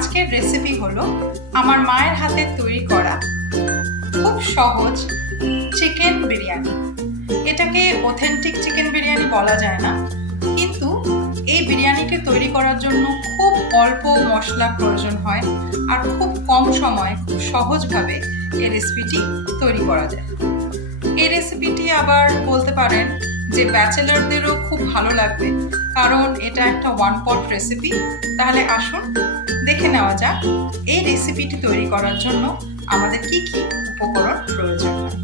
আজকের রেসিপি হলো আমার মায়ের হাতে তৈরি করা খুব সহজ চিকেন বিরিয়ানি। এটাকে অথেন্টিক চিকেন বিরিয়ানি বলা যায় না, কিন্তু এই বিরিয়ানিকে তৈরি করার জন্য খুব অল্প মশলা প্রয়োজন হয় আর খুব কম সময়ে খুব সহজভাবে এই রেসিপিটি তৈরি করা যায়। এই রেসিপিটি আবার বলতে পারেন যে ব্যাচেলারদেরও খুব ভালো লাগবে, কারণ এটা একটা ওয়ান পট রেসিপি। তাহলে আসুন দেখে নেওয়া যাক এই রেসিপিটি তৈরি করার জন্য আমাদের কি কি উপকরণ প্রয়োজন হয়।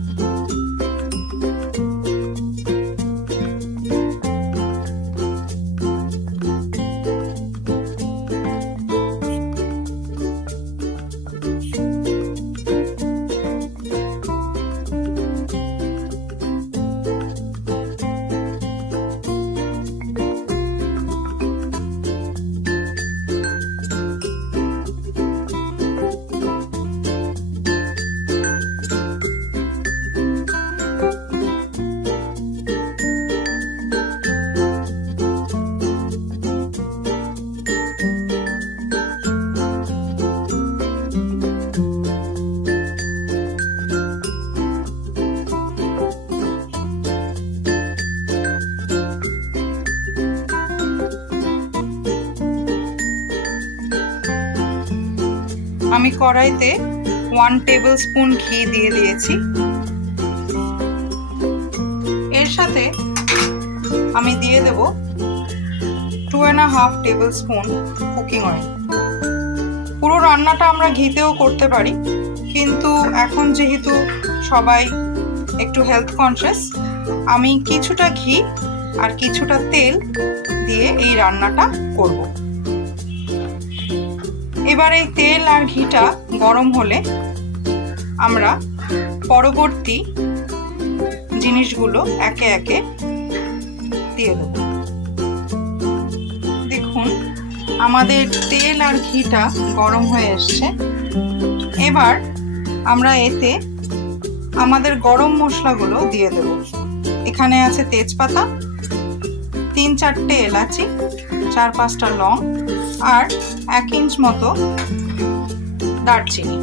আমি কড়াইতে 1 টেবিল স্পুন ঘি দিয়ে দিয়েছি। এর সাথে আমি দিয়ে দেব 2.5 টেবিল স্পুন কুকিং অয়েল। পুরো রান্নাটা আমরা ঘিতেও করতে পারি, কিন্তু এখন যেহেতু সবাই একটু হেলথ কনসিয়াস, আমি কিছুটা ঘি আর কিছুটা তেল দিয়ে এই রান্নাটা করব। এবার এই তেল আর ঘিটা গরম হলে আমরা পরবর্তী জিনিসগুলো একে একে দিয়ে দেব। দেখুন আমাদের তেল আর ঘিটা গরম হয়ে এসছে। এবার আমরা এতে আমাদের গরম মশলাগুলো দিয়ে দেব। এখানে আছে তেজপাতা, 3-4টে এলাচি, 4-5টা লং আর 1 ইঞ্চ মতো দারচিনি।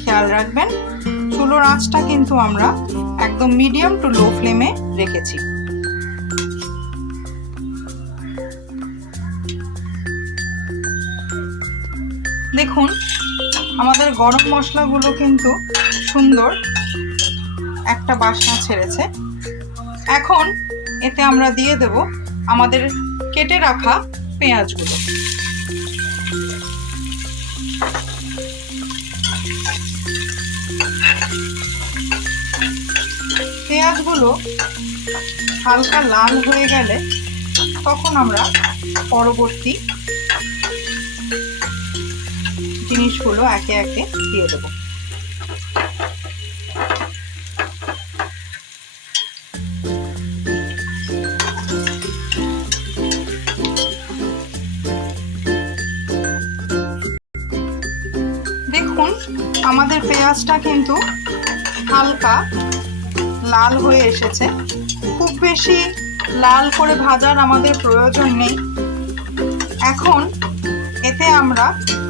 খেয়াল রাখবেন চুলোর আঁচটা কিন্তু আমরা একদম মিডিয়াম টু লো ফ্লেমে রেখেছি। দেখুন আমাদের গরম মশলাগুলো কিন্তু সুন্দর একটা বাসনা ছেড়েছে। এখন এতে আমরা দিয়ে দেব আমাদের কেটে রাখা পেঁয়াজগুলো। পেঁয়াজগুলো হালকা লাল হয়ে গেলে তখন আমরা পরবর্তী জিনিসগুলো একে একে দিয়ে দেব। দেখুন আমাদের পেঁয়াজটা কিন্তু হালকা লাল হয়ে এসেছে। খুব বেশি লাল করে ভাজার আমাদের প্রয়োজন নেই। এখন এতে আমরা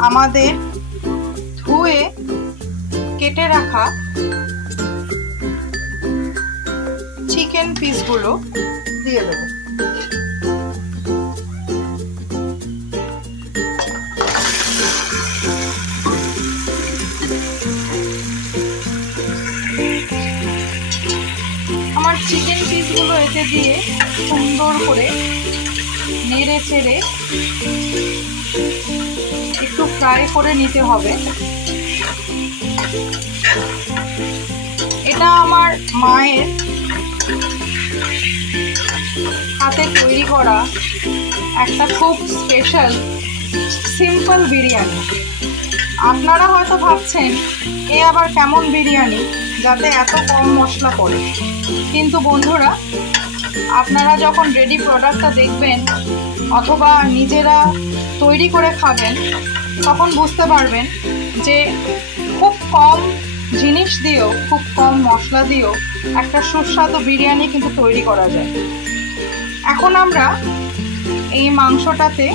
আমাদের ধুয়ে কেটে রাখা চিকেন পিসগুলো দিয়ে দেব। আমার চিকেন পিসগুলো এতে দিয়ে সুন্দর করে নেড়ে চেড়ে একটু ফ্রাই করে নিতে হবে। এটা আমার মায়ের হাতে তৈরি করা একটা খুব স্পেশাল সিম্পল বিরিয়ানি। আপনারা হয়তো ভাবছেন এ আবার কেমন বিরিয়ানি যাতে এত কম মশলা পড়ে, কিন্তু বন্ধুরা আপনারা যখন রেডি প্রোডাক্টটা দেখবেন অথবা নিজেরা তৈরি করে খাবেন তখন বুঝতে পারবেন যে খুব কম জিনিস দিয়েও খুব কম মশলা দিয়েও একটা সুস্বাদু বিরিয়ানি কিন্তু তৈরি করা যায়। এখন আমরা এই মাংসটাতে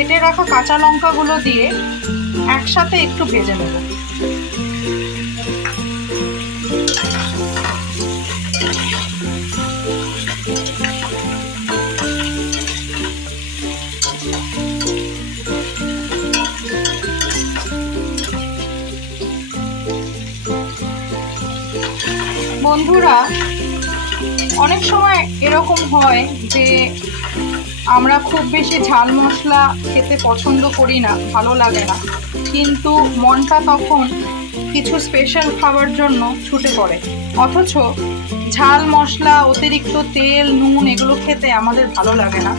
কেটে রাখা কাঁচা লঙ্কাগুলো দিয়ে একসাথে একটু ভেজে নেব। বন্ধুরা, অনেক সময় এরকম হয় যে আমরা খুব বেশি ঝাল মশলা খেতে পছন্দ করি না, ভালো লাগে না, কিন্তু মনটা তখন কিছু স্পেশাল খাবার জন্য ছুটে পড়ে। অথচ ঝাল মশলা, অতিরিক্ত তেল, নুন এগুলো খেতে আমাদের ভালো লাগে না।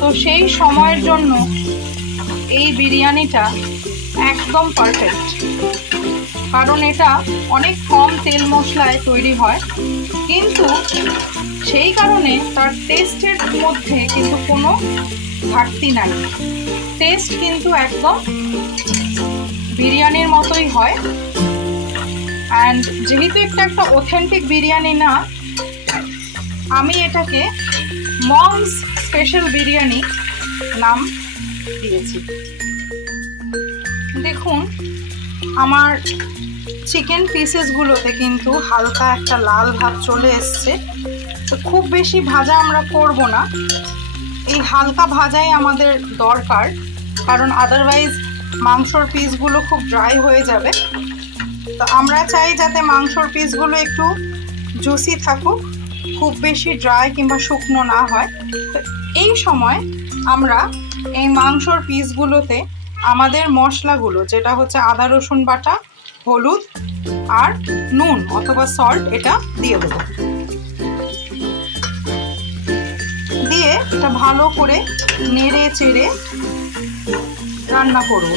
তো সেই সময়ের জন্য এই বিরিয়ানিটা একদম পারফেক্ট, কারণ এটা অনেক কম তেল মশলায় তৈরি হয়, কিন্তু সেই কারণে তার টেস্টের মধ্যে কিন্তু কোনো ঘাটতি নাই। টেস্ট কিন্তু একদম বিরিয়ানির মতোই হয়। অ্যান্ড যেহেতু একটা অথেন্টিক বিরিয়ানি না, আমি এটাকে মমস স্পেশাল বিরিয়ানি নাম দিয়েছি। দেখুন, আমার চিকেন পিসেসগুলোতে কিন্তু হালকা একটা লাল ভাব চলে এসছে। তো খুব বেশি ভাজা আমরা করব না, এই হালকা ভাজাই আমাদের দরকার, কারণ আদারওয়াইজ মাংসর পিসগুলো খুব ড্রাই হয়ে যাবে। তো আমরা চাই যাতে মাংসর পিসগুলো একটু জুসি থাকুক, খুব বেশি ড্রাই কিংবা শুকনো না হয়। তো এই সময় আমরা এই মাংসর পিসগুলোতে আমাদের মশলাগুলো, যেটা হচ্ছে আদা রসুন বাটা, হলুদ আর নুন অথবা সল্ট, এটা দিয়ে দেবো। দিয়ে এটা ভালো করে নেড়ে চেড়ে রান্না করব।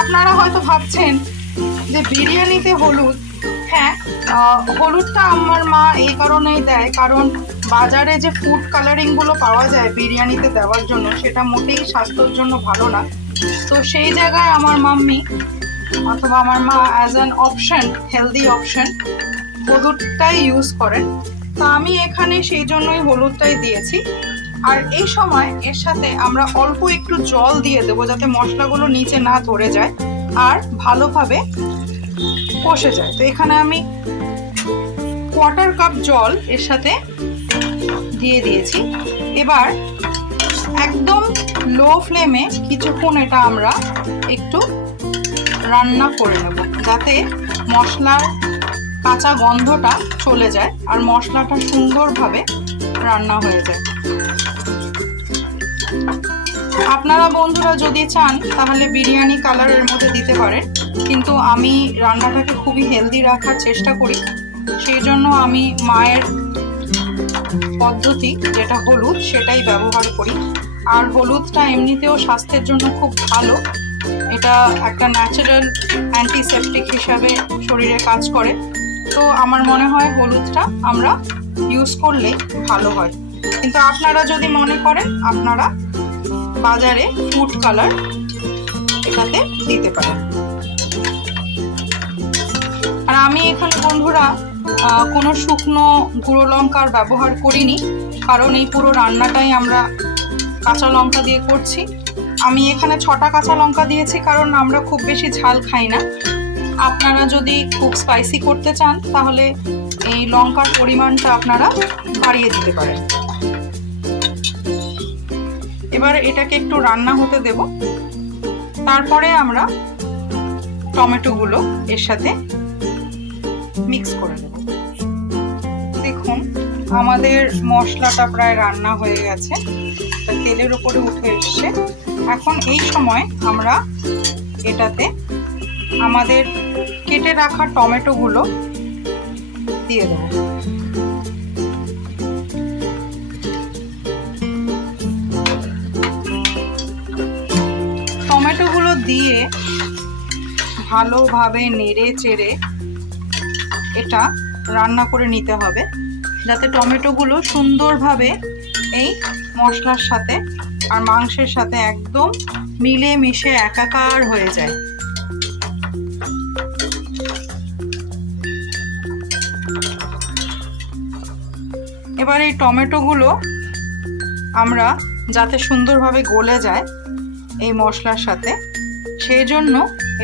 আপনারা হয়তো ভাবছেন যে বিরিয়ানিতে হলুদ, হ্যাঁ, হলুদটা আমার মা এই কারণেই দেয়, কারণ বাজারে যে ফুড কালারিংগুলো পাওয়া যায় বিরিয়ানিতে দেওয়ার জন্য, সেটা মোটেই স্বাস্থ্যের জন্য ভালো না। তো সেই জায়গায় আমার মাম্মি অথবা আমার মা as an option, healthy option, হলুদটাই ইউজ করেন। তো আমি এখানে সেই জন্যই হলুদটাই দিয়েছি। আর এই সময় এর সাথে আমরা অল্প একটু জল দিয়ে দেবো, যাতে মশলাগুলো নিচে না ধরে যায় আর ভালোভাবে কষে যায়। তো এখানে আমি 1/4 কাপ জল এর সাথে দিয়ে দিয়েছি। এবার একদম লো ফ্লেমে কিছুক্ষণ এটা আমরা একটু রান্না করে নেব, যাতে মশলার কাঁচা গন্ধটা চলে যায় আর মশলাটা সুন্দরভাবে রান্না হয়ে যায়। আপনারা বন্ধুরা যদি চান তাহলে বিরিয়ানি কালারের মধ্যে দিতে পারেন, কিন্তু আমি রান্নাটাকে খুবই হেলদি রাখার চেষ্টা করি, সেই জন্য আমি মায়ের পদ্ধতি যেটা হলুদ সেটাই ব্যবহার করি। আর হলুদটা এমনিতেও স্বাস্থ্যের জন্য খুব ভালো, এটা একটা ন্যাচারাল অ্যান্টিসেপটিক হিসাবে শরীরে কাজ করে। তো আমার মনে হয় হলুদটা আমরা ইউজ করলে ভালো হয়। কিন্তু আপনারা যদি মনে করেন, আপনারা বাজারে ফুড কালার এটাতে দিতে পারেন। আর আমি এখানে বন্ধুরা কোনো শুকনো গুঁড়ো লঙ্কার ব্যবহার করিনি, কারণ এই পুরো রান্নাটাই আমরা কাঁচা লঙ্কা দিয়ে করছি। আমি এখানে 6টা কাঁচা লঙ্কা দিয়েছি, কারণ আমরা খুব বেশি ঝাল খাই না। আপনারা যদি খুব স্পাইসি করতে চান তাহলে এই লঙ্কার পরিমাণটা আপনারা বাড়িয়ে দিতে পারেন। এবার এটাকে একটু রান্না হতে দেব, তারপরে আমরা টমেটোগুলো এর সাথে মিক্স করে দেব। দেখুন, আমাদের মশলাটা প্রায় রান্না হয়ে গেছে, তেলের উপরে উঠে এসছে। এখন এই সময় আমরা এটাতে আমাদের কেটে রাখা টমেটোগুলো দিয়ে দেব। টমেটোগুলো দিয়ে ভালোভাবে নেড়ে চেড়ে এটা রান্না করে নিতে হবে, যাতে টমেটোগুলো সুন্দরভাবে এই মশলার সাথে আর মাংসের সাথে একদম মিলে মিশে একাকার হয়ে যায়। এবার এই টমেটোগুলো আমরা যাতে সুন্দরভাবে গলে যায় এই মশলার সাথে, সেই জন্য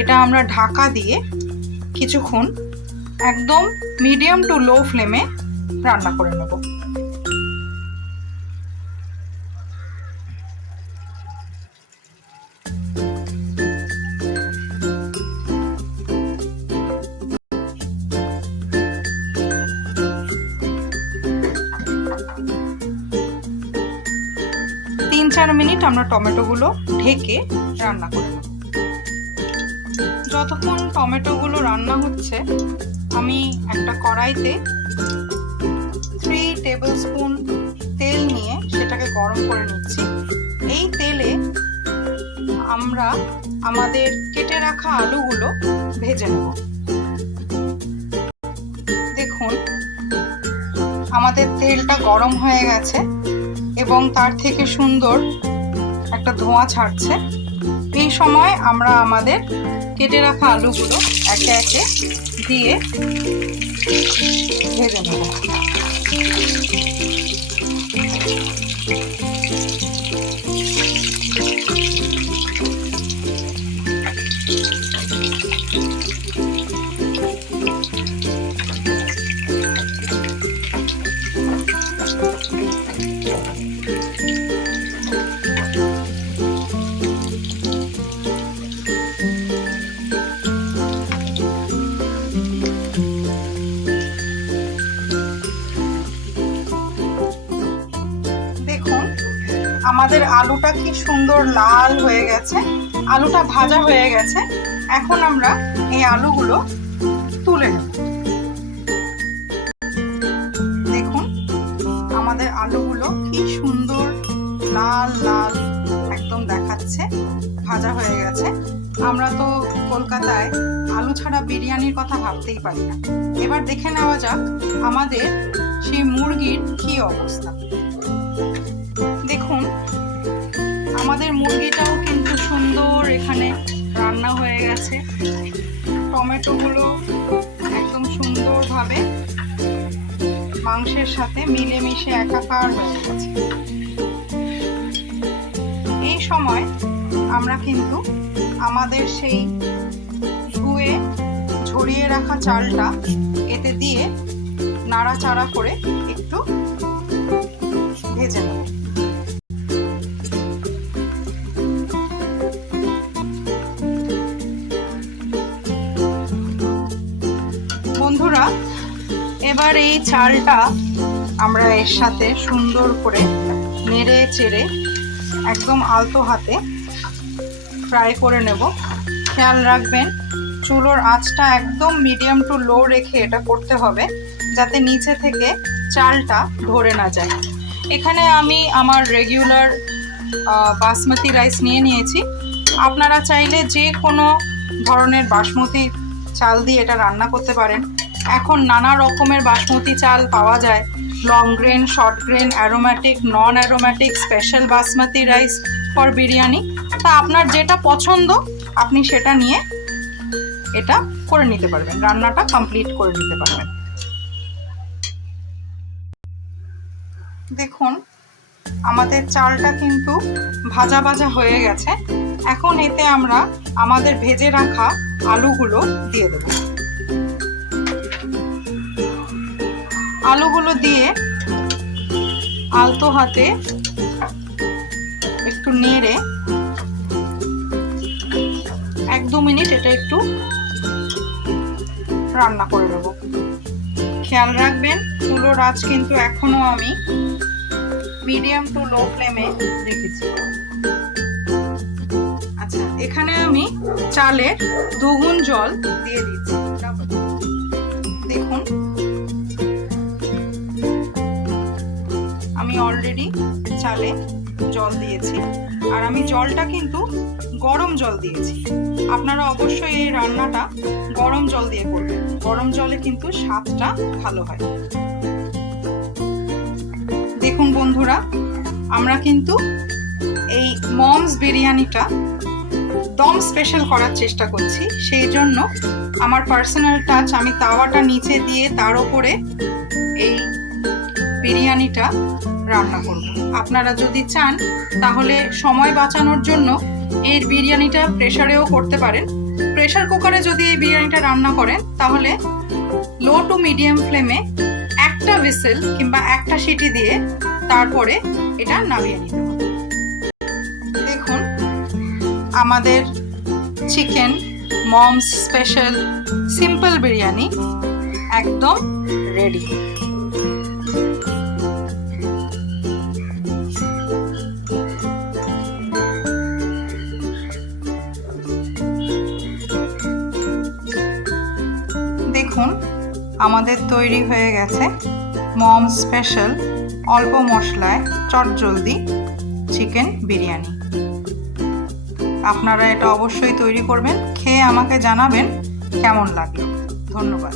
এটা আমরা ঢাকা দিয়ে কিছুক্ষণ একদম মিডিয়াম টু লো ফ্লেমে রান্না করে নেব। তিন 4 মিনিট আমরা টমেটোগুলো ঢেকে রান্না করে নেব। যতক্ষণ টমেটোগুলো রান্না হচ্ছে আমি একটা কড়াইতে 3 টেবিল স্পুন তেল নিয়ে সেটাকে গরম করে নিচ্ছি। এই তেলে আমরা আমাদের কেটে রাখা আলুগুলো ভেজে নেব। দেখুন আমাদের তেলটা গরম হয়ে গেছে এবং তার থেকে সুন্দর একটা ধোঁয়া ছাড়ছে। এই সময় আমরা আমাদের কেটে রাখা আলুগুলো একে একে দিয়ে ভেজে নেব। আমাদের আলুটা কি সুন্দর লাল হয়ে গেছে, আলুটা ভাজা হয়ে গেছে। এখন আমরা এই আলুগুলো তুলে নেব। দেখুন আমাদের আলুগুলো কি সুন্দর লাল লাল একদম দেখাচ্ছে, ভাজা হয়ে গেছে। আমরা তো কলকাতায় আলু ছাড়া বিরিয়ানির কথা ভাবতেই পারি না। এবার দেখে নেওয়া যাক আমাদের সেই মুরগির কি অবস্থা। দেখুন আমাদের মুরগিটাও কিন্তু সুন্দর এখানে রান্না হয়ে গেছে। টমেটোগুলো একদম সুন্দরভাবে মাংসের সাথে মিলেমিশে একাকার হয়ে গেছে। এই সময় আমরা কিন্তু আমাদের সেই ধুয়ে ঝরিয়ে রাখা চালটা এতে দিয়ে নাড়াচাড়া করে একটু ভেজে নেব। বন্ধুরা এবার এই চালটা আমরা এর সাথে সুন্দর করে নেড়ে চেড়ে একদম আলতো হাতে ফ্রাই করে নেব। খেয়াল রাখবেন চুলোর আঁচটা একদম মিডিয়াম টু লো রেখে এটা করতে হবে, যাতে নিচে থেকে চালটা ধরে না যায়। এখানে আমি আমার রেগুলার বাসমতি রাইস নিয়ে নিয়েছি। আপনারা চাইলে যে কোনো ধরনের বাসমতি চাল দিয়ে এটা রান্না করতে পারেন। এখন নানা রকমের বাসমতি চাল পাওয়া যায়, long grain, short grain, aromatic, non aromatic, special basmati rice for biryani. তা আপনার যেটা পছন্দ আপনি সেটা নিয়ে এটা করে নিতে পারবেন, রান্নাটা কমপ্লিট করে নিতে পারবেন। দেখুন আমাদের চালটা কিন্তু ভাজা ভাজা হয়ে গেছে। এখন এতে আমরা আমাদের ভেজে রাখা আলুগুলো দিয়ে দেব। আলুগুলো দিয়ে আলতো হাতে একটু নেড়ে 1-2 মিনিট এটা একটু রান্না করে নেব। খেয়াল রাখবেন চুলোর আঁচ কিন্তু এখনো আমি মিডিয়াম টু লো ফ্লেমে রেখেছি। আচ্ছা এখানে আমি চালের 2 গুণ জল দিয়ে দিচ্ছি। দেখুন আমি অলরেডি চালে জল দিয়েছি, আর আমি জলটা কিন্তু গরম জল দিয়েছি। আপনারা অবশ্যই এই রান্নাটা গরম জল দিয়ে করবেন, গরম জলে কিন্তু স্বাদটা ভালো হয়। দেখুন বন্ধুরা আমরা কিন্তু এই মমস বিরিয়ানিটা দম স্পেশাল করার চেষ্টা করছি। সেই জন্য আমার পার্সোনাল টাচ, আমি তাওয়াটা নিচে দিয়ে তার উপরে এই বিরিয়ানিটা রান্না করব। আপনারা যদি চান তাহলে সময় বাঁচানোর জন্য এই বিরিয়ানিটা প্রেসারেও করতে পারেন। প্রেসার কুকারে যদি এই বিরিয়ানিটা রান্না করেন তাহলে লো টু মিডিয়াম ফ্লেমে একটা হুইসেল কিংবা একটা সিটি দিয়ে তারপরে এটা নামিয়ে নিতে হবে। দেখুন আমাদের chicken moms special simple biryani একদম রেডি। দেখুন আমাদের তৈরি হয়ে গেছে মম স্পেশাল অল্প মশলায় চটজলদি চিকেন বিরিয়ানি। আপনারা এটা অবশ্যই তৈরি করবেন, খেয়ে আমাকে জানাবেন কেমন লাগলো। ধন্যবাদ।